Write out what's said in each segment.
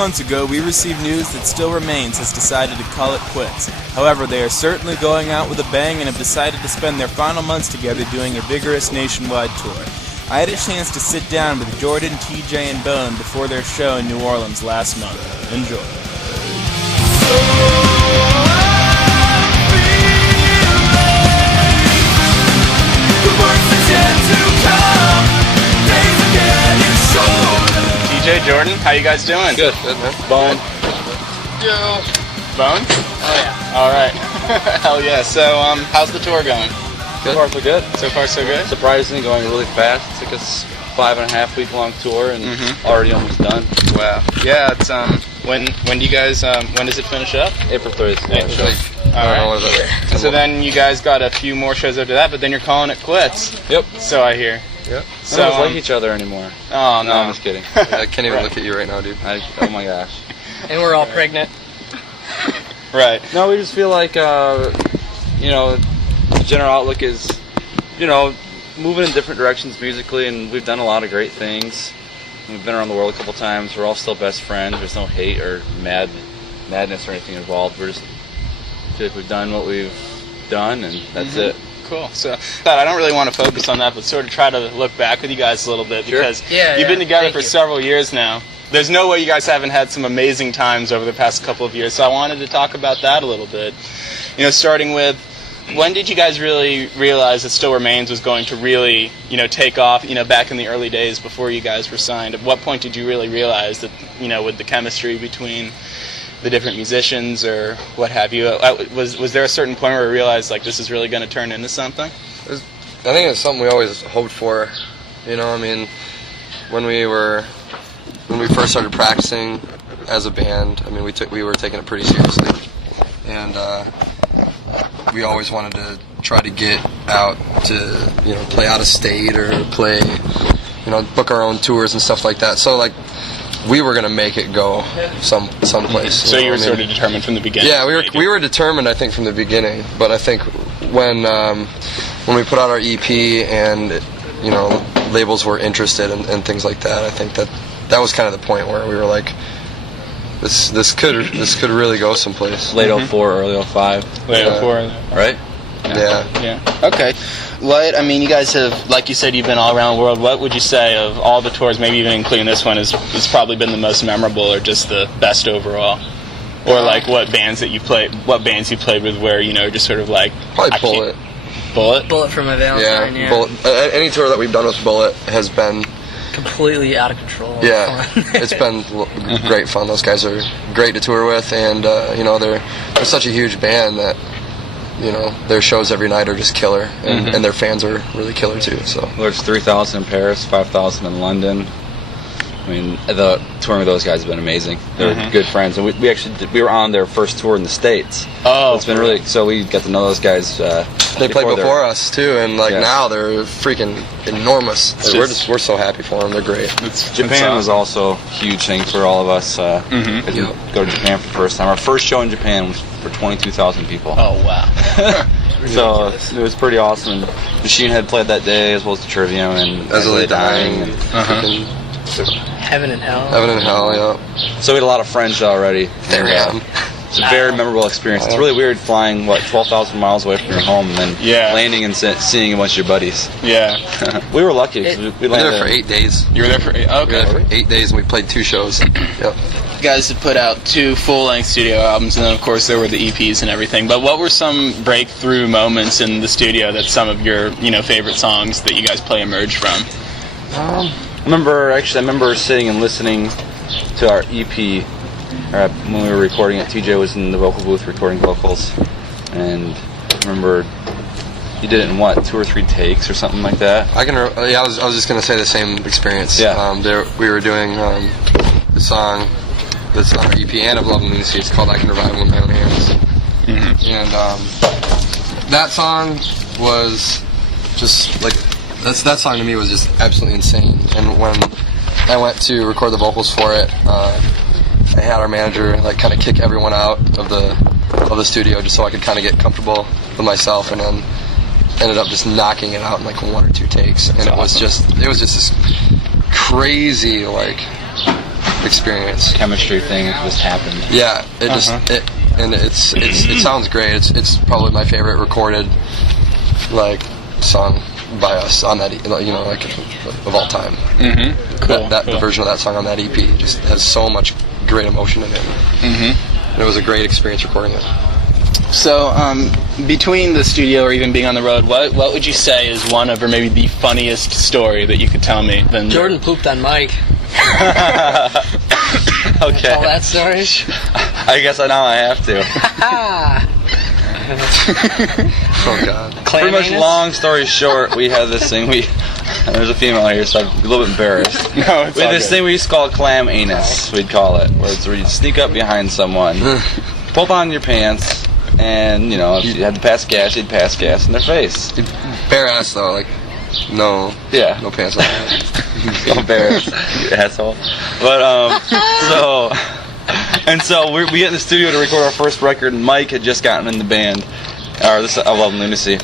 months ago, we received news that Still Remains has decided to call it quits. However, they are certainly going out with a bang and have decided to spend their final months together doing a vigorous nationwide tour. I had a chance to sit down with Jordan, TJ, and Bone before their show in New Orleans last month. Enjoy. TJ, Jordan, how you guys doing? Good, man. Bone. Yo. Bone? Oh yeah. All right. Hell yeah. So, how's the tour going? So far so good. So far so good? Surprisingly, going really fast. It took us 5.5 week long tour and already almost done. Wow. Yeah. It's when do you guys when does it finish up? April 30th. April 30th. All right. So then you guys got a few more shows after that, but then you're calling it quits. Yep. So I hear. Yep. So we don't like each other anymore. Oh no, I'm just kidding. I can't even look at you right now, dude. Oh my gosh. And we're all pregnant. Right. No, we just feel like the general outlook is, moving in different directions musically, and we've done a lot of great things. We've been around the world a couple times. We're all still best friends. There's no hate or madness or anything involved. We're just feel like we've done what we've done, and that's it. Cool. So I don't really want to focus on that, but sort of try to look back with you guys a little bit because you've been together for several years now. There's no way you guys haven't had some amazing times over the past couple of years. So I wanted to talk about that a little bit. Starting with, when did you guys really realize that Still Remains was going to really, take off, back in the early days before you guys were signed? At what point did you really realize that, with the chemistry between the different musicians or what have you, was there a certain point where you realized, like, this is really going to turn into something? I think it's something we always hoped for. When we first started practicing as a band, we were taking it pretty seriously, and we always wanted to try to get out to play out of state or play, book our own tours and stuff like that. So we were gonna make it go someplace. So you were sort of determined from the beginning. Yeah, we were determined, I think, from the beginning. But I think when we put out our EP and labels were interested and things like that, I think that was kind of the point where we were like, this could really go someplace. Late 04, early 05. Late 04, right? Yeah. Okay. What, you guys have, like you said, you've been all around the world. What would you say of all the tours, maybe even including this one, has probably been the most memorable or just the best overall? Or what bands you played with where, just sort of like... Probably Bullet. Bullet? Bullet from a Valentine, yeah. Bullet. Any tour that we've done with Bullet has been... completely out of control. Yeah, it's been great fun. Those guys are great to tour with, and they're such a huge band that their shows every night are just killer, and their fans are really killer too. So there's 3,000 in Paris, 5,000 in London. The touring with those guys has been amazing. They're good friends, and we were on their first tour in the States. Oh, it's been really so we got to know those guys. They played before us too, and now they're freaking enormous. We're so happy for them. They're great. Japan was also a huge thing for all of us. We go to Japan for the first time. Our first show in Japan was for 22,000 people. Oh wow! So it was pretty awesome. Machine Head played that day, as well as the Trivium and As They Dying. Heaven and Hell. Heaven and Hell, yeah. So we had a lot of friends already. It's a very memorable experience. It's really weird flying, 12,000 miles away from your home and then landing and seeing a bunch of your buddies. Yeah. We were lucky. We were there for 8 days. You were there for 8? Okay. We were there for 8 days, and we played 2 shows. Yep. You guys had put out 2 full-length studio albums, and then, of course, there were the EPs and everything. But what were some breakthrough moments in the studio that some of your, favorite songs that you guys play emerged from? I remember sitting and listening to our EP when we were recording it. TJ was in the vocal booth recording vocals, and I remember you did it in 2 or 3 takes or something like that. I was just gonna say the same experience. Yeah. We were doing the song that's on our EP and of Love and Lunacy. It's called I Can Revive With My Own Hands. And that song was just that song to me was just absolutely insane. And when I went to record the vocals for it, I had our manager kind of kick everyone out of the studio just so I could kind of get comfortable with myself, and then ended up just knocking it out in 1 or 2 takes. And it was just this crazy experience. Chemistry thing just happened. Yeah, it sounds great. It's probably my favorite recorded song by us on that, of all time. Cool. The version of that song on that EP just has so much great emotion in it. And it was a great experience recording it. So, between the studio or even being on the road, what would you say is one of, or maybe the funniest story that you could tell me? Jordan pooped on Mike. Okay. All that story? I guess now I have to. Oh God. Pretty much, long story short, we had this thing. There's a female here, so I'm a little bit embarrassed. No, it's we had this thing we used to call clam anus. We'd call it, where you'd sneak up behind someone, pull down your pants, and if you had to pass gas, you'd pass gas in their face. Bare ass though, no. Yeah. No pants on. No bare ass, you asshole. But so we get in the studio to record our first record, and Mike had just gotten in the band. I Love Lunacy.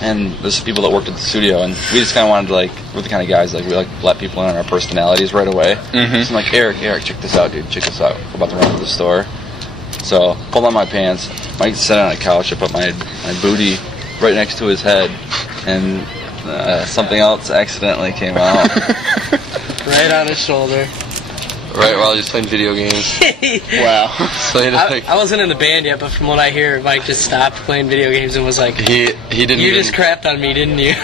And there's people that worked at the studio, and we just kind of wanted to, we're the kind of guys, we let people in on our personalities right away. So I'm like, Eric, check this out, dude, check this out. We're about to run to the store. So, pulled on my pants. Mike sat on a couch, I put my booty right next to his head, and something else accidentally came out. Right on his shoulder. Right while he was playing video games. Wow. So I wasn't in the band yet, but from what I hear, Mike just stopped playing video games and was like, he didn't. You just crapped on me, didn't you?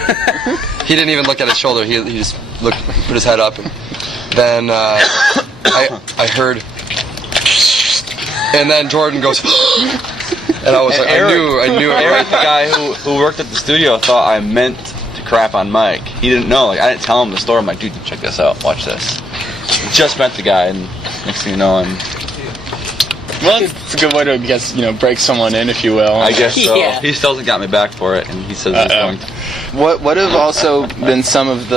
He didn't even look at his shoulder. He just put his head up, and then I heard, and then Jordan goes, and I was like, Eric, I knew it. Eric, the guy who worked at the studio, thought I meant to crap on Mike. He didn't know. I didn't tell him the story. I'm like, dude, check this out. Watch this. Just met the guy, and next thing you know, well, it's a good way to, break someone in, if you will. I guess so. Yeah. He still hasn't got me back for it, and he says he's going to. What have also been some of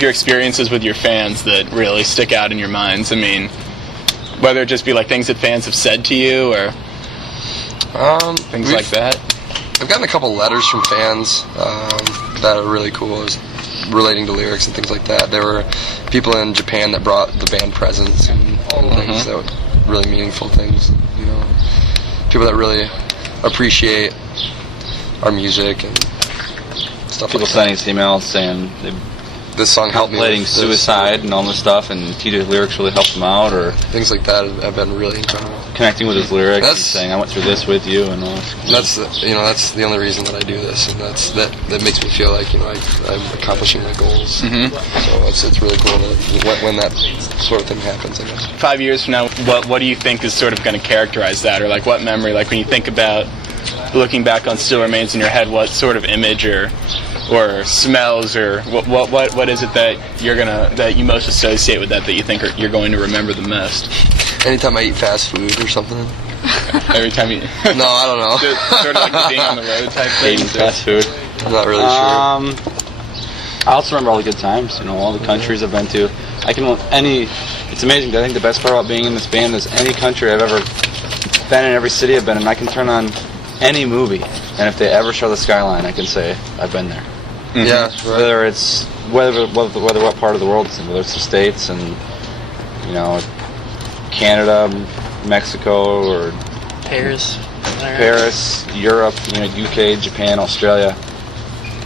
your experiences with your fans that really stick out in your minds? I mean, whether it just be things that fans have said to you, or things like that. I've gotten a couple letters from fans that are really cool, relating to lyrics and things like that. There were people in Japan that brought the band presents and things that were really meaningful things. People that really appreciate our music and stuff people like sending that. us emails saying This song helped me contemplating with suicide and all this stuff, and Tito's lyrics really helped him out, or things like that have been really incredible. Connecting with his lyrics and saying, I went through this with you, and all that. That's the only reason that I do this, and that makes me feel like I'm accomplishing my goals. So it's really cool when that sort of thing happens, I guess. 5 years from now, what do you think is sort of going to characterize that, or what memory? When you think about looking back on Still Remains in your head, what sort of image or smells, or what is it that you most associate with that you think you're going to remember the most? Anytime I eat fast food or something. Every time you... No, I don't know. Sort of being on the road type thing. Eating fast food. I'm not really sure. I also remember all the good times, all the countries I've been to. It's amazing. I think the best part about being in this band is any country I've ever been in, every city I've been in, I can turn on any movie, and if they ever show the skyline, I can say I've been there. Yeah, right. Whether it's whether what part of the world it's in, whether it's the States and Canada, Mexico, or Paris, Europe, UK, Japan, Australia.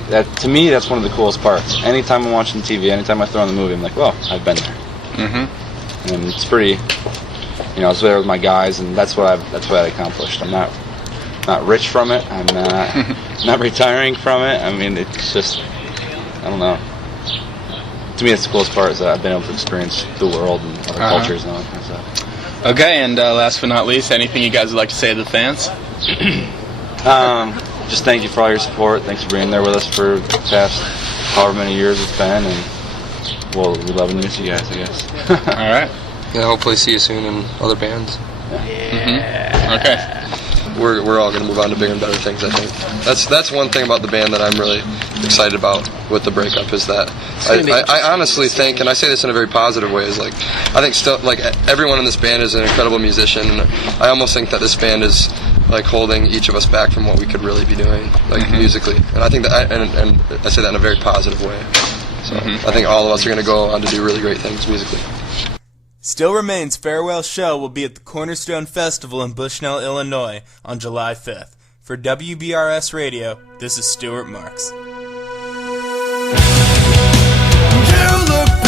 That, to me, that's one of the coolest parts. Anytime I'm watching TV, anytime I throw on the movie, I'm like, well, I've been there. And it's pretty, I was there with my guys, and that's what I accomplished. I'm not rich from it. I'm not retiring from it. I mean, it's just, I don't know. To me, it's the coolest part is that I've been able to experience the world and other cultures and all that kind of stuff. Okay, and last but not least, anything you guys would like to say to the fans? Just thank you for all your support. Thanks for being there with us for the past however many years it's been, and we love and miss you guys, I guess. All right. Yeah, hopefully see you soon in other bands. Okay. We're all going to move on to bigger and better things, I think. That's one thing about the band that I'm really excited about with the breakup, is that I honestly think, and I say this in a very positive way, is I think still everyone in this band is an incredible musician, and I almost think that this band is holding each of us back from what we could really be doing musically, and I think that and I say that in a very positive way. So I think all of us are going to go on to do really great things musically. Still Remains' farewell show will be at the Cornerstone Festival in Bushnell, Illinois on July 5th. For WBRS Radio, this is Stuart MarX. You look